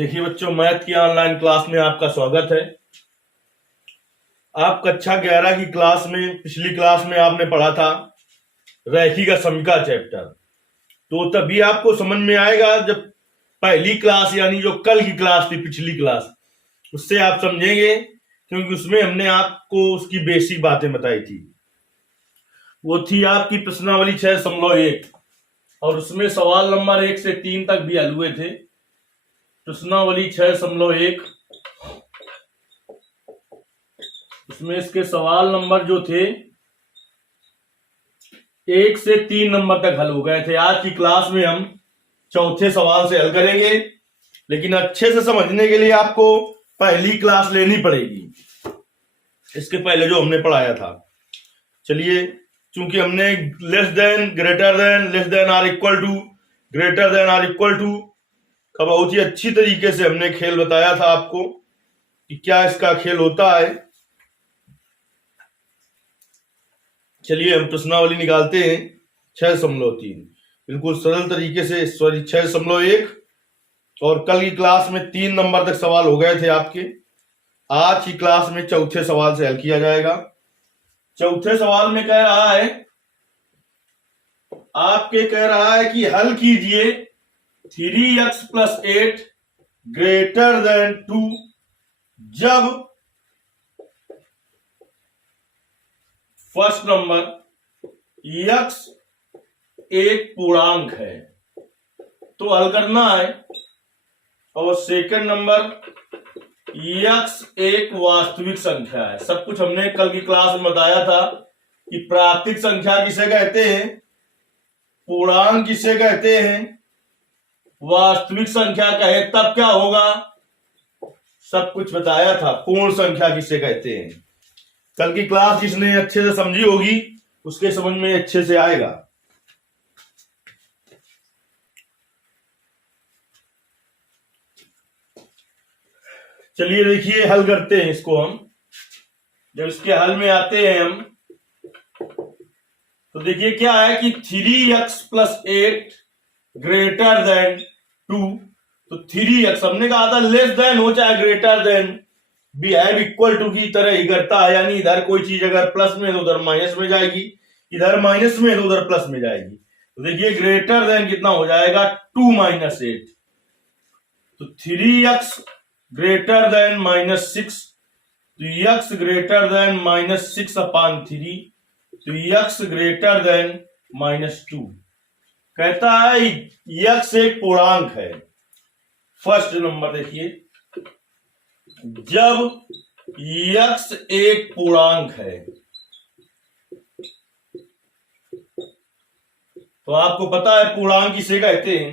देखिए बच्चों, मैथ की ऑनलाइन क्लास में आपका स्वागत है। आप कक्षा 11 की क्लास में पिछली क्लास में आपने पढ़ा था रेखिक समीका चैप्टर। तो तभी आपको समझ में आएगा जब पहली क्लास यानी जो कल की क्लास थी, पिछली क्लास, उससे आप समझेंगे, क्योंकि उसमें हमने आपको उसकी बेसिक बातें बताई थी। वो थी आपकी प्रश्नावली 6.1 और उसमें सवाल नंबर 1 से 3 तक भी हल हुए थे। प्रश्नावली 6.1, उसमें इसके सवाल नंबर जो थे 1 से 3 नंबर तक हल हो गए थे। आज की क्लास में हम चौथे सवाल से हल करेंगे, लेकिन अच्छे से समझने के लिए आपको पहली क्लास लेनी पड़ेगी, इसके पहले जो हमने पढ़ाया था। चलिए, चूंकि हमने less than, greater than, less than or equal to, greater than or equal to का बहुत ही अच्छी तरीके से हमने खेल बताया था आपको कि क्या इसका खेल होता है। चलिए हम प्रश्नावली निकालते हैं 6.3 बिल्कुल सरल तरीके से। सॉरी, 6.1 और कल की क्लास में 3 नंबर तक सवाल हो गए थे आपके। आज की क्लास में चौथे सवाल से हल किया जाएगा। चौथे सवाल में कह रहा है, आपके कह रहा है कि हल कीजिए 3x + 8 ग्रेटर देन 2 जब फर्स्ट नंबर x एक पूर्णांक है, तो हल करना है। और सेकंड नंबर x एक वास्तविक संख्या है। सब कुछ हमने कल की क्लास में बताया था कि प्राकृतिक संख्या किसे कहते हैं, पूर्णांक किसे कहते हैं, वास्तविक संख्या कहे तब क्या होगा, सब कुछ बताया था। पूर्ण संख्या किसे कहते हैं। कल की क्लास जिसने अच्छे से समझी होगी उसके समझ में अच्छे से आएगा। चलिए देखिए, हल करते हैं इसको हम। जब इसके हल में आते हैं हम, तो देखिए क्या है कि 3x + 8 ग्रेटर देन 2। तो 3x हमने कहा था लेस देन हो चाहे greater than, behave equal to की तरह ही करता है। यानी इधर कोई चीज अगर प्लस में है तो उधर माइनस में जाएगी, इधर माइनस में है तो उधर प्लस में जाएगी। तो देखिए ग्रेटर देन कितना हो जाएगा, 2 - 8। तो 3x ग्रेटर देन -6, तो x ग्रेटर देन -6/3, तो x ग्रेटर देन -2। कहता है x एक पूर्णांक है। फर्स्ट नंबर देखिए, जब x एक पूर्णांक है तो आपको पता है पूर्णांक किसे कहते हैं।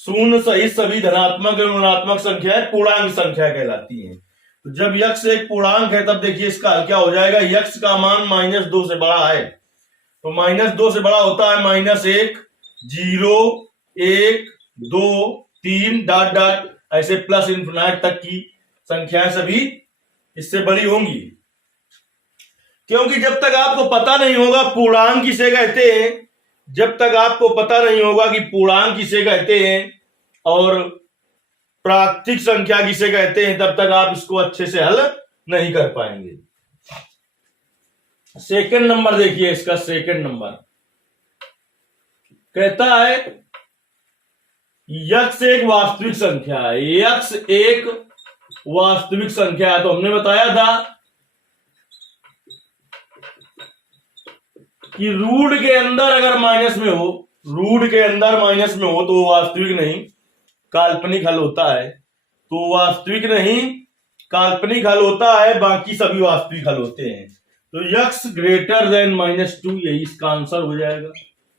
शून्य सहित सभी धनात्मक और ऋणात्मक संख्याएं पूर्णांक संख्या कहलाती हैं। तो जब x एक पूर्णांक है तब देखिए इसका हल क्या हो जाएगा। x का मान -2 से बड़ा है, तो -2 से बड़ा होता है -1, 0, 1, 2, 3 डॉट डॉट, ऐसे प्लस इन्फिनिट तक की संख्याएं सभी इससे बड़ी होंगी। क्योंकि जब तक आपको पता नहीं होगा पूर्णांक किसे कहते हैं, जब तक आपको पता नहीं होगा कि पूर्णांक किसे कहते हैं और प्राकृतिक संख्या किसे कहते हैं, तब तक आप इसको अच्छे से हल नहीं कर पाएंगे। सेकंड नंबर देखिए, इसका सेकंड नंबर कहता है x एक वास्तविक संख्या है। x एक वास्तविक संख्या है, तो हमने बताया था कि रूट के अंदर अगर माइनस में हो, रूट के अंदर माइनस में हो तो वास्तविक नहीं, काल्पनिक हल होता है। तो वास्तविक नहीं, काल्पनिक हल होता है, बाकी सभी वास्तविक हल होते हैं। तो x ग्रेटर देन -2 यही इसका आंसर हो जाएगा।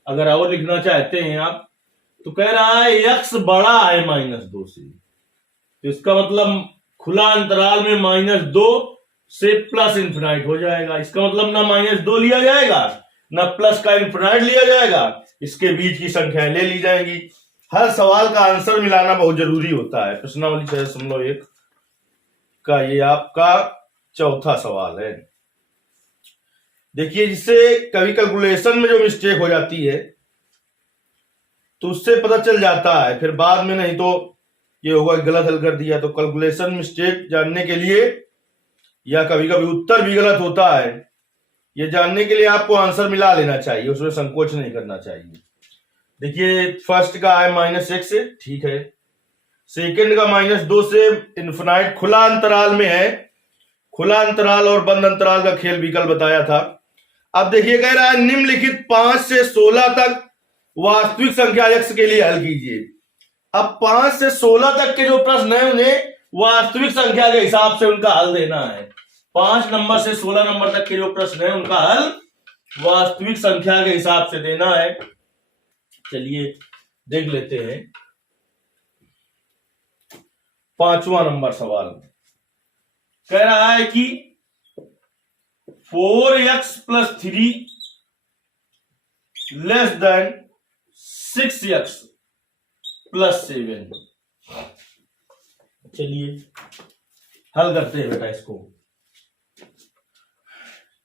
अगर और लिखना चाहते हैं आप, तो कह रहा है x बड़ा है -2 से, तो इसका मतलब खुला अंतराल में -2 से प्लस इन्फिनाइट हो जाएगा। इसका मतलब ना -2 लिया जाएगा ना प्लस का इन्फिनाइट लिया जाएगा, इसके बीच की संख्याएं ले ली जाएंगी। हर सवाल का आंसर मिलाना बहुत जरूरी होता है। प्रश्नावली 6.1 का ये आपका चौथा सवाल है। देखिए, जिससे कभी कैलकुलेशन में जो मिस्टेक हो जाती है तो उससे पता चल जाता है, फिर बाद में नहीं तो ये होगा गलत हल कर दिया। तो कैलकुलेशन मिस्टेक जानने के लिए, या कभी कभी उत्तर भी गलत होता है, ये जानने के लिए आपको आंसर मिला लेना चाहिए, उसमें संकोच नहीं करना चाहिए। देखिए फर्स्ट का है -1 से, ठीक है। सेकंड का -2 से इन्फिनाइट, खुला अंतराल में है। खुला अंतराल और बंद अंतराल का खेल भी कल बताया था। अब देखिए कह रहा है निम्नलिखित 5 से 16 तक वास्तविक संख्या x के लिए हल कीजिए। अब 5 से 16 तक के जो प्रश्न है उन्हें वास्तविक संख्या के हिसाब से उनका हल देना है। 5 नंबर से 16 नंबर तक के जो प्रश्न है उनका हल वास्तविक संख्या के हिसाब से देना है। चलिए देख लेते हैं। 5वां नंबर सवाल कह रहा है कि 4x + 3 < 6x + 7। चलिए हल करते हैं बेटा इसको।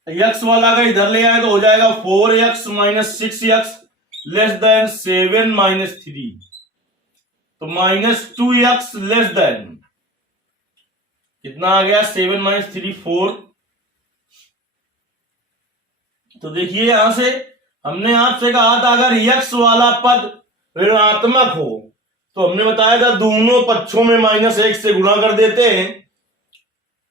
x वाला अगर इधर ले आए तो हो जाएगा 4x - 6x < 7 - 3, तो -2x कितना आ गया, 7 - 3 4। तो देखिए यहां से हमने आपसे कहा था अगर x वाला पद ऋणात्मक हो तो हमने बताया था दोनों पक्षों में -1 से गुणा कर देते हैं,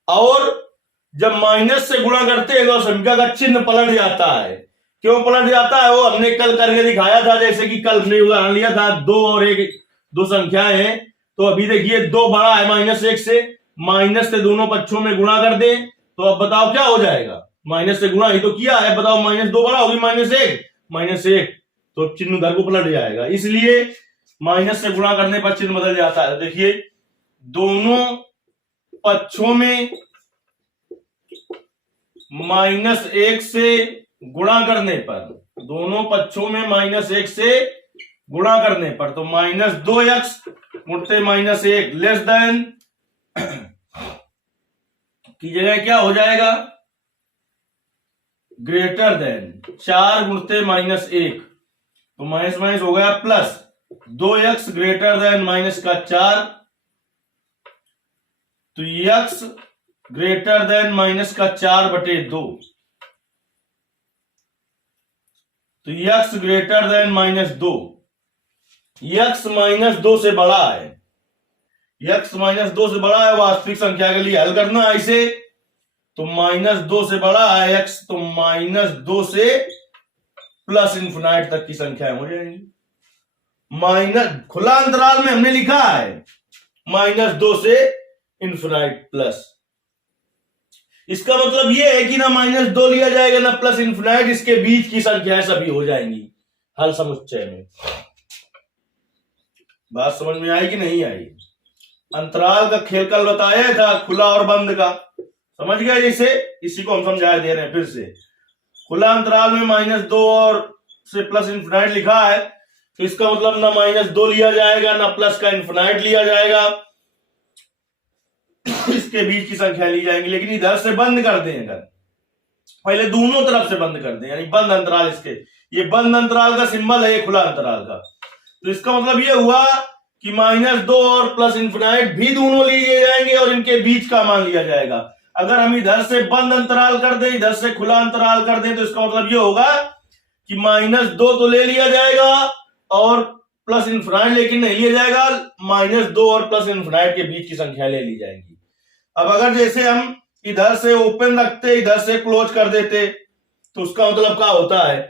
और जब माइनस से गुणा करते हैं तो संख्या का चिन्ह पलट जाता है। क्यों पलट जाता है वो हमने कल करके दिखाया था। जैसे कि कल हमने उदाहरण लिया था 2 और 1, 2 संख्याएं हैं, तो अभी देखिए 2 बड़ा है -1 से, माइनस से दोनों पक्षों में गुणा कर दें तो अब बताओ क्या हो जाएगा। माइनस से गुणा ही तो किया है, बताओ -2 बड़ा होगी -1, तो चिन्ह उधर को पलट जाएगा। इसलिए माइनस से गुणा करने पर चिन्ह बदल जाता है। देखिए दोनों पक्षों में -1 से गुणा करने पर, दोनों पक्षों में -1 से गुणा करने पर, तो -2x मुड़ते -1 लेस देन की जगह क्या हो जाएगा, ग्रेटर देन 4 गुणते -1, तो माइनस हो गया प्लस 2x ग्रेटर देन -4, तो x ग्रेटर देन -4/2, तो x ग्रेटर देन -2, x -2 से बड़ा है, x -2 से बड़ा है, वास्तविक संख्या के लिए हल करना है इसे, तो -2 से बड़ा है x, तो -2 से +∞ तक की संख्या हो जाएंगी। खुला अंतराल में हमने लिखा है -2 से इन्फिनाइट प्लस, इसका मतलब यह है कि ना -2 लिया जाएगा ना +∞, इसके बीच की संख्याएं सभी हो जाएंगी हल समुच्चय में। बात समझ में आई कि नहीं आई। अंतराल का खेल कल बताया था, खुला और बंद का, समझ गया। जैसे इसी को हम समझा दे रहे हैं फिर से। खुला अंतराल में -2 और से +∞ लिखा है, तो इसका मतलब ना -2 लिया जाएगा ना प्लस का ∞ लिया जाएगा, इसके बीच की संख्या ली जाएंगी। लेकिन इधर से बंद कर दें, अगर पहले दोनों तरफ से बंद कर दें, यानी बंद अंतराल, इसके ये बंद अंतराल का सिंबल है, ये खुला अंतराल का, तो इसका मतलब ये हुआ कि -2 और +∞ भी दोनों लिए जाएंगे और इनके बीच का मान लिया जाएगा। अगर हम इधर से बंद अंतराल कर दें, इधर से खुला अंतराल कर दें, तो इसका मतलब ये होगा कि -2 तो ले लिया जाएगा और +∞ लेकिन नहीं लिया जाएगा, -2 और +∞ के बीच की संख्या ले ली जाएगी। अब अगर जैसे हम इधर से ओपन रखते, इधर से क्लोज कर देते, तो उसका मतलब क्या होता है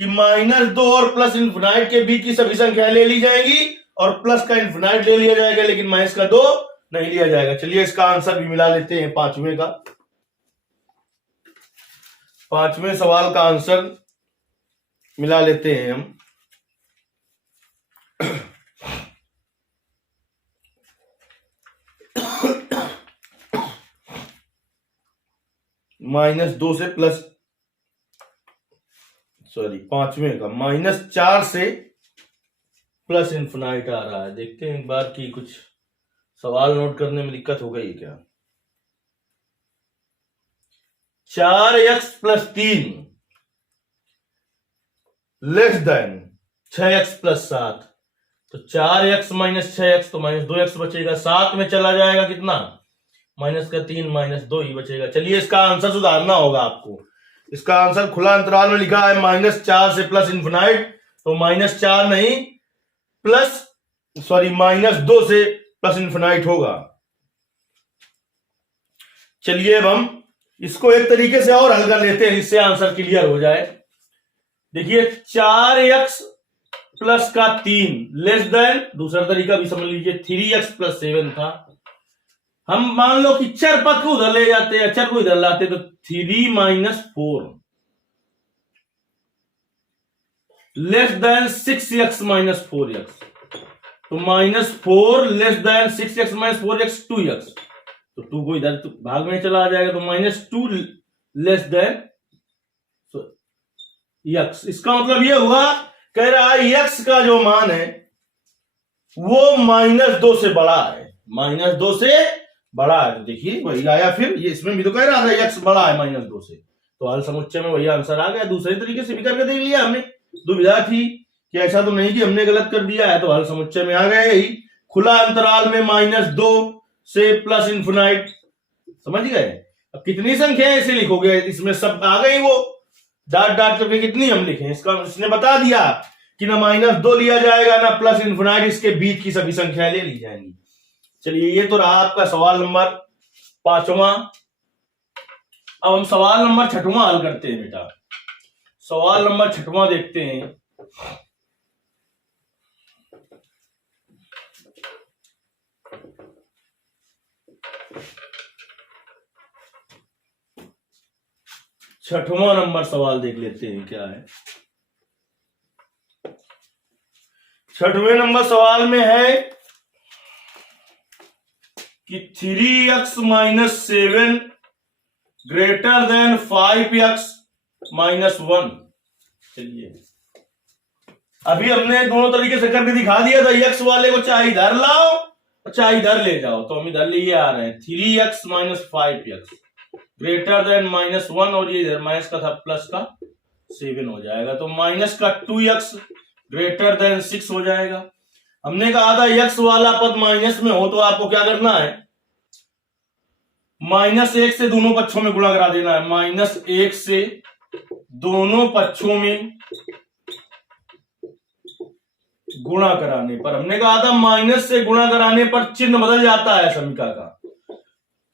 कि -2 और +∞ के बीच की सभी संख्या ले ली जाएगी और प्लस का ∞ ले लिया जाएगा, लेकिन -2 नहीं लिया जाएगा। चलिए इसका आंसर भी मिला लेते हैं। 5वें का, 5वें सवाल का आंसर मिला लेते हैं हम। -2 से प्लस, सॉरी 5वें का -4 से +∞ आ रहा है। देखते हैं एक बार कि कुछ सवाल नोट करने में दिक्कत हो गई क्या। 4x + 3 < 6x + 7, तो 4x माइनस 6x तो माइनस 2x बचेगा। 7 में चला जाएगा कितना, माइनस का 3 माइनस 2 ही बचेगा। चलिए इसका आंसर सुधारना होगा आपको। इसका आंसर खुला अंतराल में लिखा है -4 से प्लस इन्फिनाइट, तो -4 नहीं -2 से प्लस इन्फिनाइट होगा। चलिए अब हम इसको एक तरीके से और हल कर लेते हैं, इससे आंसर क्लियर हो जाए। देखिए 4x प्लस का 3 लेस देन, दूसरा तरीका भी समझ लीजिए 3x प्लस 7 था। हम मान लो कि चर पद को उधर ले जाते हैं, चर को इधर लाते, तो 3 minus 4 less than 6x minus 4x, तो -4 less than 6x minus 4x 2x, तो 2 को इधर भाग में चला जाएगा, तो -2 लेस देन x। इसका मतलब ये हुआ, कह रहा है x का जो मान है वो -2 से बड़ा है, -2 से बड़ा है। तो देखिए वही आया, फिर ये इसमें भी तो कह रहा था x बड़ा है -2 से, तो हल समुच्चय में वही आंसर आ गया। दूसरे तरीके से भी करके देख लिया हमने, दुविधा थी कि ऐसा तो नहीं कि हमने गलत कर दिया है, तो हल समुच्चय में आ गए ही। खुला अंतराल में -2 से प्लस इन्फिनाइट, समझ गए। अब कितनी संख्या है इसे लिखोगे, इसमें सब आ गई, वो डाट डाट करके कितनी हम लिखें, इसका इसने बता दिया कि ना -2 लिया जाएगा ना प्लस इन्फिनाइट, इसके बीच की सभी संख्याएं ले ली जाएंगी। चलिए ये तो रहा आपका सवाल नंबर 5वां। अब हम सवाल नंबर 6वां हल करते हैं बेटा। सवाल नंबर 6वां देखते हैं। छठवां नंबर सवाल देख लेते हैं क्या है। 6वें नंबर सवाल में है कि 3x minus 7 greater than 5x minus 1। चलिए अभी हमने दोनों तरीके से करके दिखा दिया था, x वाले को चाहे इधर लाओ चाहे इधर ले जाओ, तो हम इधर लिए आ रहे हैं। 3x minus 5x greater than -1, और ये इधर माइनस का था प्लस का 7 हो जाएगा, तो माइनस का 2x ग्रेटर देन 6 हो जाएगा। हमने कहा था x वाला पद माइनस में हो तो आपको क्या करना है, -1 से दोनों पक्षों में गुणा करा देना है। -1 से दोनों पक्षों में गुणा कराने पर, हमने कहा था माइनस से गुणा कराने पर चिन्ह बदल जाता है समीकरण का,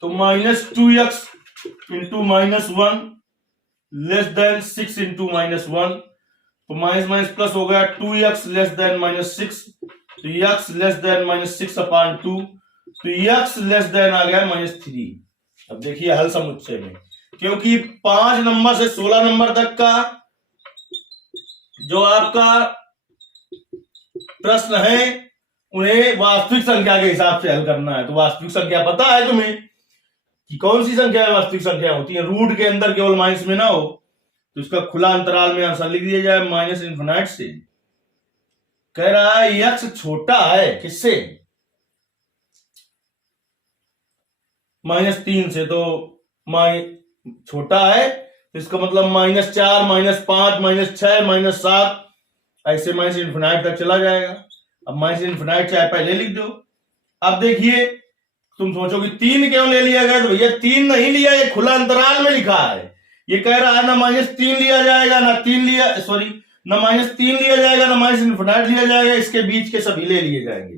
तो -2x into -1 less then 6 into -1, तो माइनस माइनस प्लस हो गया, 2x लेस देन -6, तो x लेस देन -6/2, तो x लेस देन आ गया -3। अब देखिए हल समुच्चय में, क्योंकि 5 नंबर से 16 नंबर तक का जो आपका प्रश्न है उन्हें वास्तविक संख्या के हिसाब से हल करना है। तो वास्तविक संख्या पता है तुम्हें कि कौन सी संख्या है, वास्तविक संख्या होती है रूट के अंदर केवल माइनस में ना हो, तो इसका खुला अंतराल में आंसर लिख दिया जाए -इन्फिनाइट से। कह रहा है x छोटा है किससे, -3 से, तो छोटा है, तो इसका मतलब -4 -5 -6 -7 ऐसे -इन्फिनाइट तक चला जाएगा। अब -इन्फिनाइट चाहे पहले लिख दो। अब देखिए तुम सोचोगे 3 क्यों ले लिया गया, तो भैया 3 नहीं लिया, ये खुला अंतराल में लिखा है। ये कह रहा है ना -3 लिया जाएगा ना -3 लिया जाएगा ना -इन्फिनाइट लिया जाएगा, इसके बीच के सभी ले लिए जाएंगे।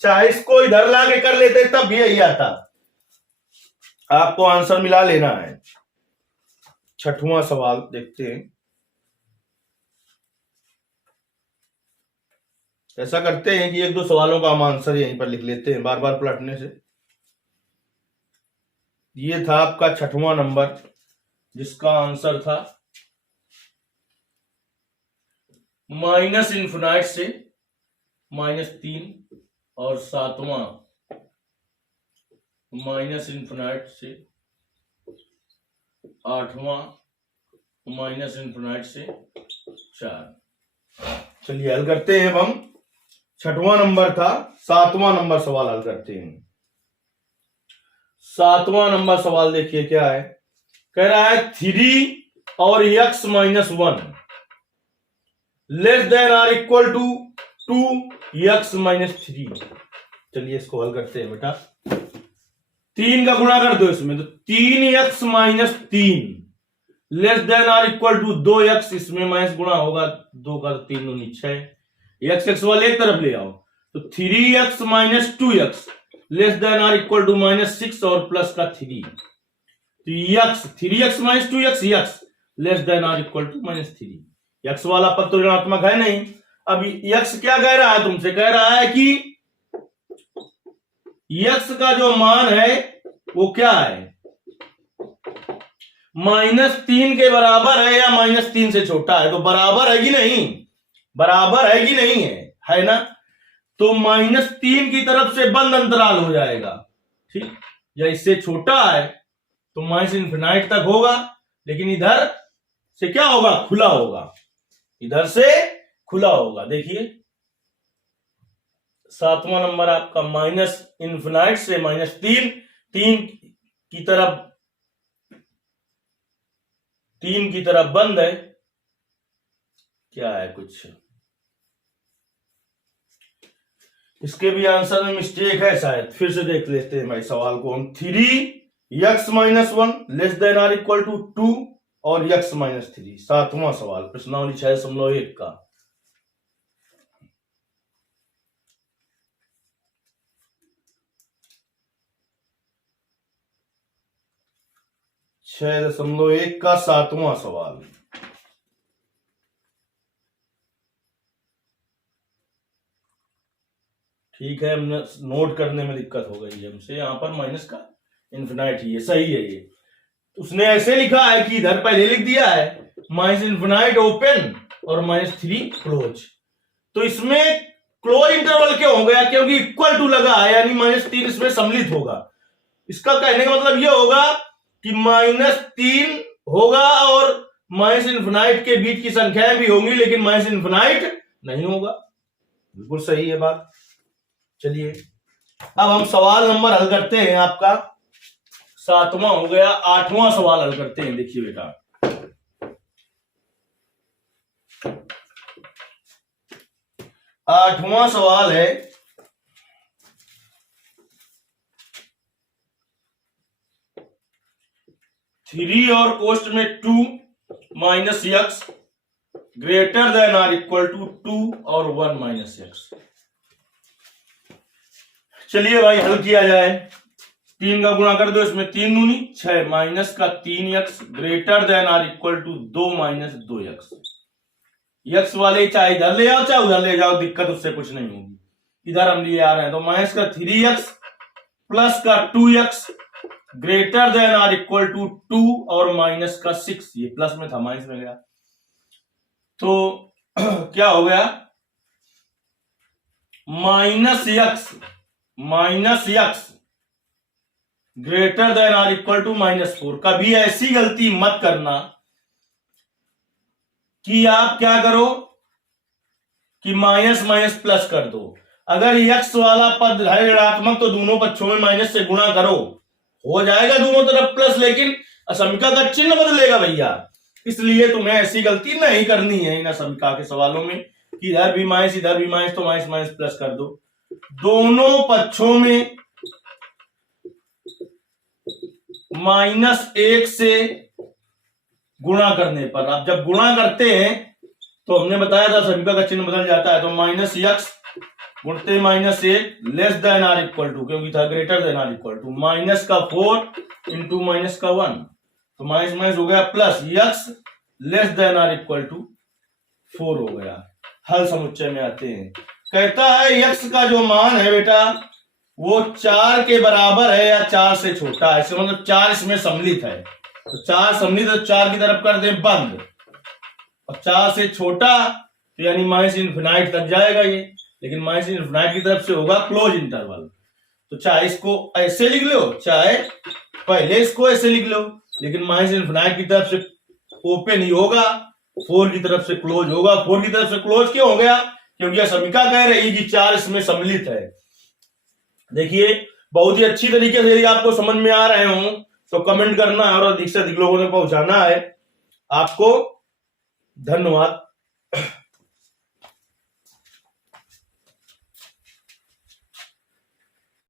चाहे इसको इधर ला के कर लेते तब भी यही आता, आपको आंसर मिला लेना है। 6वां सवाल देखते हैं। ऐसा करते हैं कि 1-2 सवालों का हम आंसर यहीं पर लिख लेते हैं बार बार पलटने से। ये था आपका 6वां नंबर जिसका आंसर था -इन्फिनाइट से -3, और 7वां -इन्फिनाइट से 8वां -इन्फिनाइट से 4। चलिए हल करते हैं। अब हम 6वां नंबर था, 7वां नंबर सवाल हल करते हैं। 7वां नंबर सवाल देखिए क्या है। कह रहा है 3 और x -1 less than or equal to 2x minus 3। चलिए इसको हल करते हैं बेटा। 3 का गुणा कर दो इसमें, तो 3x minus 3 less than or equal to 2x। इसमें माइनस गुणा होगा 2 का, 3 दूनी 6। x वाले एक तरफ ले आओ, तो 3x minus 2x less than or equal to minus 6 और प्लस का 3। तो 3x minus 2x x less than or equal to minus 3। x वाला पद तो ऋणात्मक है नहीं। अब x क्या कह रहा है तुमसे? कह रहा है कि x का जो मान है वो क्या है, -3 के बराबर है या -3 से छोटा है? तो बराबर है कि नहीं? बराबर है कि नहीं है ना? तो -3 की तरफ से बंद अंतराल हो जाएगा, ठीक। या इससे छोटा है तो -∞ तक होगा, लेकिन इधर से क्या होगा? खुला होगा, इधर से खुला होगा। देखिए 7वां नंबर आपका -∞ से -3, 3 की तरफ बंद है। क्या है कुछ इसके भी आंसर में मिस्टेक है शायद, फिर से देख लेते हैं भाई सवाल को हम। 3x minus 1 less than or equal to 2 और x माइनस 3। 7वां सवाल प्रश्नावली 6.1 का। छह 6.1 का 7वां सवाल। ठीक है, हमने नोट करने में दिक्कत हो गई है हमसे। यहां पर माइनस का इन्फिनाइट ही है, सही है ये। उसने ऐसे लिखा है कि इधर पहले लिख दिया है -∞ ओपन और -3 क्लोज। तो इसमें क्लोज इंटरवल क्यों हो गया? क्योंकि इक्वल टू लगा है, यानी -3 इसमें सम्मिलित होगा। इसका कहने का मतलब यह होगा कि -3 होगा और -∞ के बीच की संख्याएं भी होंगी, लेकिन -∞ नहीं होगा। बिल्कुल सही है बात। चलिए अब हम सवाल नंबर हल करते हैं। आपका 7वां हो गया, 8वां सवाल हल करते हैं। देखिए बेटा, आठवां सवाल है 3 और कोष्ट में 2 minus x greater than or equal to 2 और 1 माइनस x। चलिए भाई हल किया जाए। 3 का गुणा कर दो इसमें, 3 दूनी 6 माइनस का 3x greater than or equal to 2 minus 2x। x वाले चाहे इधर ले जाओ चाहे उधर ले जाओ, दिक्कत उससे कुछ नहीं होगी। इधर हम लिए आ रहे हैं, तो माइनस का 3x प्लस का 2x greater than or equal to 2 और माइनस का 6। ये प्लस में था, माइनस में गया, तो क्या हो गया? Minus x greater than or equal to -4। कभी ऐसी गलती मत करना कि आप क्या करो कि माइनस माइनस प्लस कर दो। अगर x वाला पद है ऋणात्मक तो दोनों पक्षों में माइनस से गुणा करो, हो जाएगा दोनों तरफ प्लस, लेकिन असमिका का चिन्ह बदलेगा भैया। इसलिए तुम्हें ऐसी गलती नहीं करनी है इन असमिका के सवालों में कि इधर भी माइनस इधर भी माइनस, तो माइनस माइनस प्लस कर दो। दोनों पक्षों में -1 से गुणा करने पर, अब जब गुणा करते हैं तो हमने बताया था समीकरण का चिन्ह बदल जाता है। तो -x गुणते -1 less than or equal to, क्योंकि था greater than or equal to, minus का 4 इंटू माइनस का 1, तो माइनस माइनस हो गया plus x less than or equal to 4 हो गया। हल समुच्चय में आते हैं। कहता है x का जो मान है बेटा वो 4 के बराबर है या 4 से छोटा है। इसका मतलब 4 इसमें सम्मिलित है, तो 4 सम्मिलित है, 4 की तरफ कर दें बंद, और 4 से छोटा तो यानी -∞ तक जाएगा ये, लेकिन -∞ की तरफ से होगा क्लोज इंटरवल। तो चाहे इसको ऐसे लिख लो, चाहे पहले इसको ऐसे लिख लो, लेकिन -∞ की तरफ से ओपन ही होगा, 4 की तरफ से क्लोज होगा। 4 की तरफ से क्लोज क्यों हो गया? क्योंकि समीका कह रही कि 4 इसमें सम्मिलित है। देखिए बहुत ही अच्छी तरीके से यदि आपको समझ में आ रहे हो तो कमेंट करना है और अधिक से अधिक लोगों ने पहुंचाना है। आपको धन्यवाद।